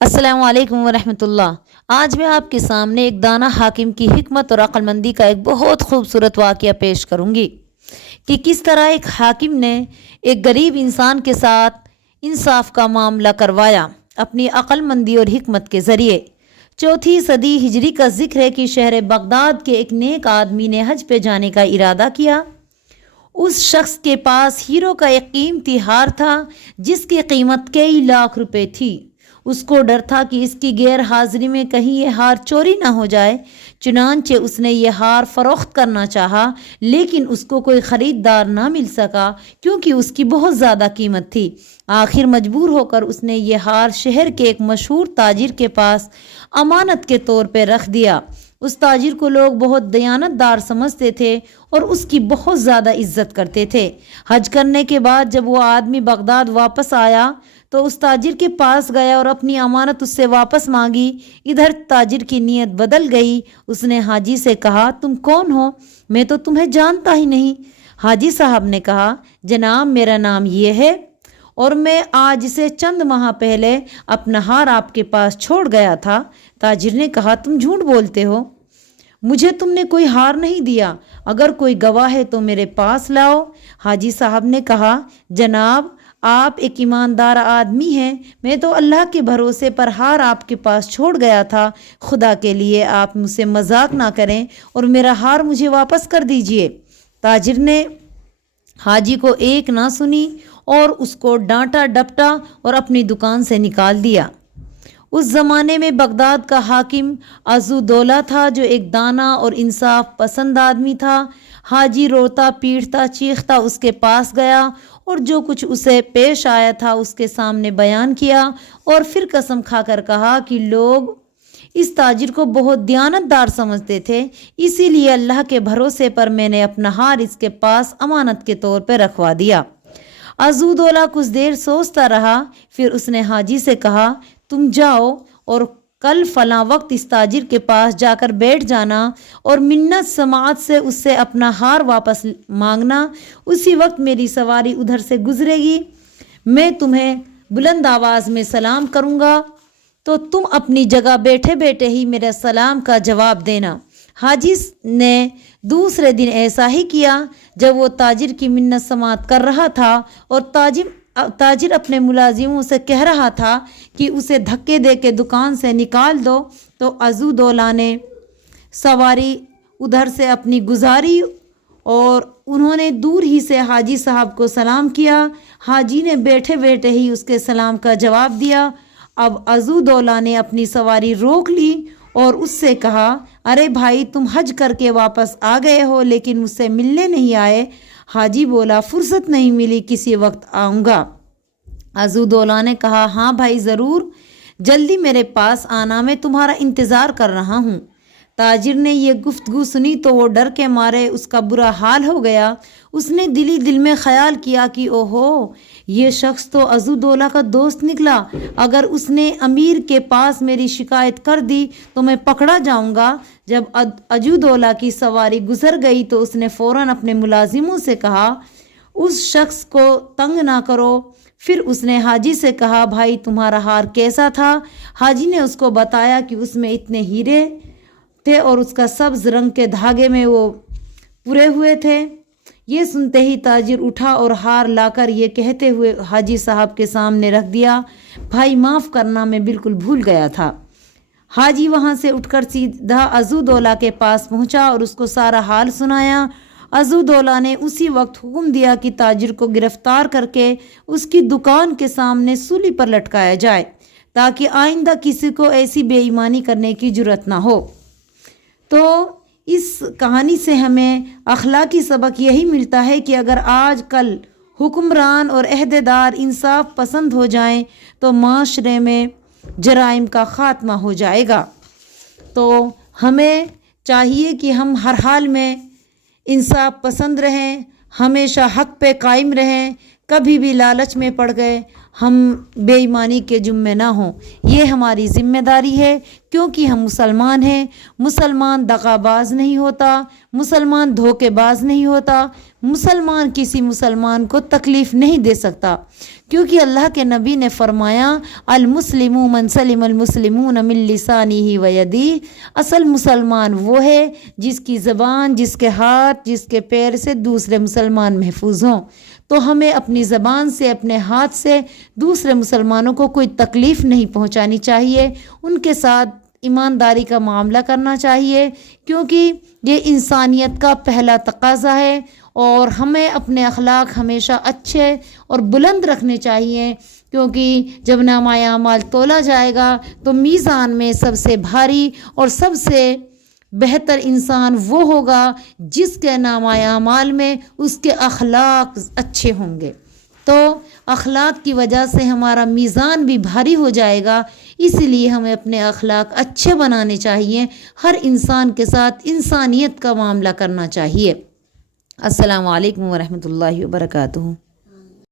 السلام علیکم ورحمۃ اللہ۔ آج میں آپ کے سامنے ایک دانا حاکم کی حکمت اور عقل مندی کا ایک بہت خوبصورت واقعہ پیش کروں گی کہ کس طرح ایک حاکم نے ایک غریب انسان کے ساتھ انصاف کا معاملہ کروایا اپنی عقل مندی اور حکمت کے ذریعے۔ 4 صدی ہجری کا ذکر ہے کہ شہر بغداد کے ایک نیک آدمی نے حج پہ جانے کا ارادہ کیا۔ اس شخص کے پاس ہیرو کا ایک قیمتی ہار تھا جس کی قیمت کئی لاکھ روپے تھی۔ اس کو ڈر تھا کہ اس کی غیر حاضری میں کہیں یہ ہار چوری نہ ہو جائے، چنانچہ اس نے یہ ہار فروخت کرنا چاہا، لیکن اس کو کوئی خریدار نہ مل سکا کیونکہ اس کی بہت زیادہ قیمت تھی۔ آخر مجبور ہو کر اس نے یہ ہار شہر کے ایک مشہور تاجر کے پاس امانت کے طور پہ رکھ دیا۔ اس تاجر کو لوگ بہت دیانت دار سمجھتے تھے اور اس کی بہت زیادہ عزت کرتے تھے۔ حج کرنے کے بعد جب وہ آدمی بغداد واپس آیا تو اس تاجر کے پاس گیا اور اپنی امانت اس سے واپس مانگی۔ ادھر تاجر کی نیت بدل گئی۔ اس نے حاجی سے کہا، تم کون ہو؟ میں تو تمہیں جانتا ہی نہیں۔ حاجی صاحب نے کہا، جناب میرا نام یہ ہے اور میں آج سے چند ماہ پہلے اپنا ہار آپ کے پاس چھوڑ گیا تھا۔ تاجر نے کہا، تم جھوٹ بولتے ہو، مجھے تم نے کوئی ہار نہیں دیا، اگر کوئی گواہ ہے تو میرے پاس لاؤ۔ حاجی صاحب نے کہا، جناب آپ ایک ایماندار آدمی ہیں، میں تو اللہ کے بھروسے پر ہار آپ کے پاس چھوڑ گیا تھا، خدا کے لیے آپ مجھ سے مذاق نہ کریں اور میرا ہار مجھے واپس کر دیجئے۔ تاجر نے حاجی کو ایک نہ سنی اور اس کو ڈانٹا ڈپٹا اور اپنی دکان سے نکال دیا۔ اس زمانے میں بغداد کا حاکم عزو دولہ تھا جو ایک دانا اور انصاف پسند آدمی تھا۔ حاجی روتا پیٹتا چیختا اس کے پاس گیا اور جو کچھ اسے پیش آیا تھا اس کے سامنے بیان کیا اور پھر قسم کھا کر کہا کہ لوگ اس تاجر کو بہت دیانت دار سمجھتے تھے، اسی لیے اللہ کے بھروسے پر میں نے اپنا ہار اس کے پاس امانت کے طور پہ رکھوا دیا۔ عزو دولہ کچھ دیر سوچتا رہا، پھر اس نے حاجی سے کہا، تم جاؤ اور کل فلاں وقت اس تاجر کے پاس جا کر بیٹھ جانا اور منت سماعت سے اس سے اپنا ہار واپس مانگنا۔ اسی وقت میری سواری ادھر سے گزرے گی، میں تمہیں بلند آواز میں سلام کروں گا تو تم اپنی جگہ بیٹھے بیٹھے ہی میرے سلام کا جواب دینا۔ حاجی نے دوسرے دن ایسا ہی کیا۔ جب وہ تاجر کی منت سماعت کر رہا تھا اور تاجر اپنے ملازموں سے کہہ رہا تھا کہ اسے دھکے دے کے دکان سے نکال دو تو عزو دولہ نے سواری ادھر سے اپنی گزاری اور انہوں نے دور ہی سے حاجی صاحب کو سلام کیا۔ حاجی نے بیٹھے بیٹھے ہی اس کے سلام کا جواب دیا۔ اب عزو دولہ نے اپنی سواری روک لی اور اس سے کہا، ارے بھائی تم حج کر کے واپس آ گئے ہو لیکن مجھ سے ملنے نہیں آئے۔ حاجی بولا، فرصت نہیں ملی، کسی وقت آؤں گا۔ عزو دولہ نے کہا، ہاں بھائی ضرور، جلدی میرے پاس آنا، میں تمہارا انتظار کر رہا ہوں۔ تاجر نے یہ گفتگو سنی تو وہ ڈر کے مارے اس کا برا حال ہو گیا۔ اس نے دل میں خیال کیا کہ اوہو، یہ شخص تو عزو دولہ کا دوست نکلا، اگر اس نے امیر کے پاس میری شکایت کر دی تو میں پکڑا جاؤں گا۔ جب عزو دولہ کی سواری گزر گئی تو اس نے فوراً اپنے ملازموں سے کہا، اس شخص کو تنگ نہ کرو۔ پھر اس نے حاجی سے کہا، بھائی تمہارا ہار کیسا تھا؟ حاجی نے اس کو بتایا کہ اس میں اتنے ہیرے تھے اور اس کا سبز رنگ کے دھاگے میں وہ پورے ہوئے تھے۔ یہ سنتے ہی تاجر اٹھا اور ہار لا کر یہ کہتے ہوئے حاجی صاحب کے سامنے رکھ دیا، بھائی معاف کرنا، میں بالکل بھول گیا تھا۔ حاجی وہاں سے اٹھ کر سیدھا عزو دولہ کے پاس پہنچا اور اس کو سارا حال سنایا۔ عزو دولہ نے اسی وقت حکم دیا کہ تاجر کو گرفتار کر کے اس کی دکان کے سامنے سولی پر لٹکایا جائے تاکہ آئندہ کسی کو ایسی بے ایمانی کرنے کی جرأت نہ ہو۔ تو اس کہانی سے ہمیں اخلاقی سبق یہی ملتا ہے کہ اگر آج کل حکمران اور عہدیدار انصاف پسند ہو جائیں تو معاشرے میں جرائم کا خاتمہ ہو جائے گا۔ تو ہمیں چاہیے کہ ہم ہر حال میں انصاف پسند رہیں، ہمیشہ حق پہ قائم رہیں، کبھی بھی لالچ میں پڑ گئے ہم بے ایمانی کے ذمے نہ ہوں۔ یہ ہماری ذمہ داری ہے، کیونکہ ہم مسلمان ہیں۔ مسلمان دغا باز نہیں ہوتا، مسلمان دھوکے باز نہیں ہوتا، مسلمان کسی مسلمان کو تکلیف نہیں دے سکتا، کیونکہ اللہ کے نبی نے فرمایا المسلم من سلم المسلمون من لسانہ و یدہ۔ اصل مسلمان وہ ہے جس کی زبان، جس کے ہاتھ، جس کے پیر سے دوسرے مسلمان محفوظ ہوں۔ تو ہمیں اپنی زبان سے، اپنے ہاتھ سے دوسرے مسلمانوں کو کوئی تکلیف نہیں پہنچانی چاہیے، ان کے ساتھ ایمانداری کا معاملہ کرنا چاہیے، کیونکہ یہ انسانیت کا پہلا تقاضا ہے، اور ہمیں اپنے اخلاق ہمیشہ اچھے اور بلند رکھنے چاہیے، کیونکہ جب نامہ اعمال تولا جائے گا تو میزان میں سب سے بھاری اور سب سے بہتر انسان وہ ہوگا جس کے نامہ اعمال میں اس کے اخلاق اچھے ہوں گے۔ تو اخلاق کی وجہ سے ہمارا میزان بھی بھاری ہو جائے گا، اسی لیے ہمیں اپنے اخلاق اچھے بنانے چاہیے، ہر انسان کے ساتھ انسانیت کا معاملہ کرنا چاہیے۔ السلام علیکم ورحمۃ اللہ وبرکاتہ۔